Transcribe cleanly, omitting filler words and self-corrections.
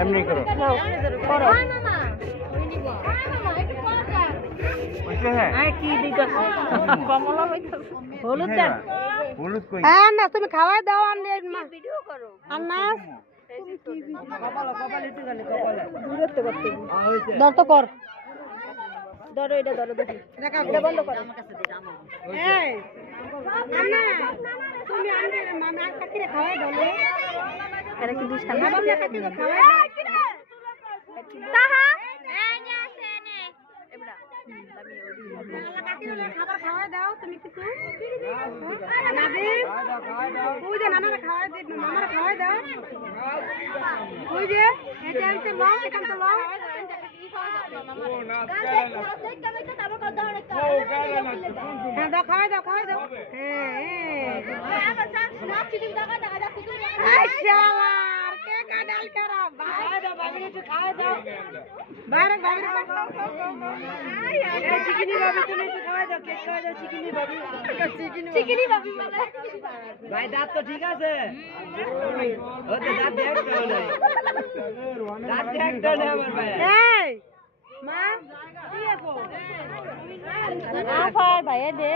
এমনি করো হ্যাঁ না তুমি খাওয়াই দাও আর না ধর তো কর ধরো এটা ধরো দেখি এটা বন্ধ করো তুমি মামার কাছে খাওয়াই দাও এটা কি দুষ্টামি খাবার খাওয়াই দাও তুমি কিছু ওই যে নানারা খাওয়াই দিই মামারা খাওয়াই দাও ওই যে এটা আনতে লং এটা আনতে লং হ্যাঁ দাও খাওয়াই দাও বাইরে চিকেনি ভাবি তুমি একটু খাওয়াই দাও কেক খাওয়াই দাও চিকেনি ভাবি ভাই দাঁত তো ঠিক আছে ও তো দাঁত দেখতে নাই দাঁত দেখতে নাই আমার ভাই এই মা কি আছে না ভাই দে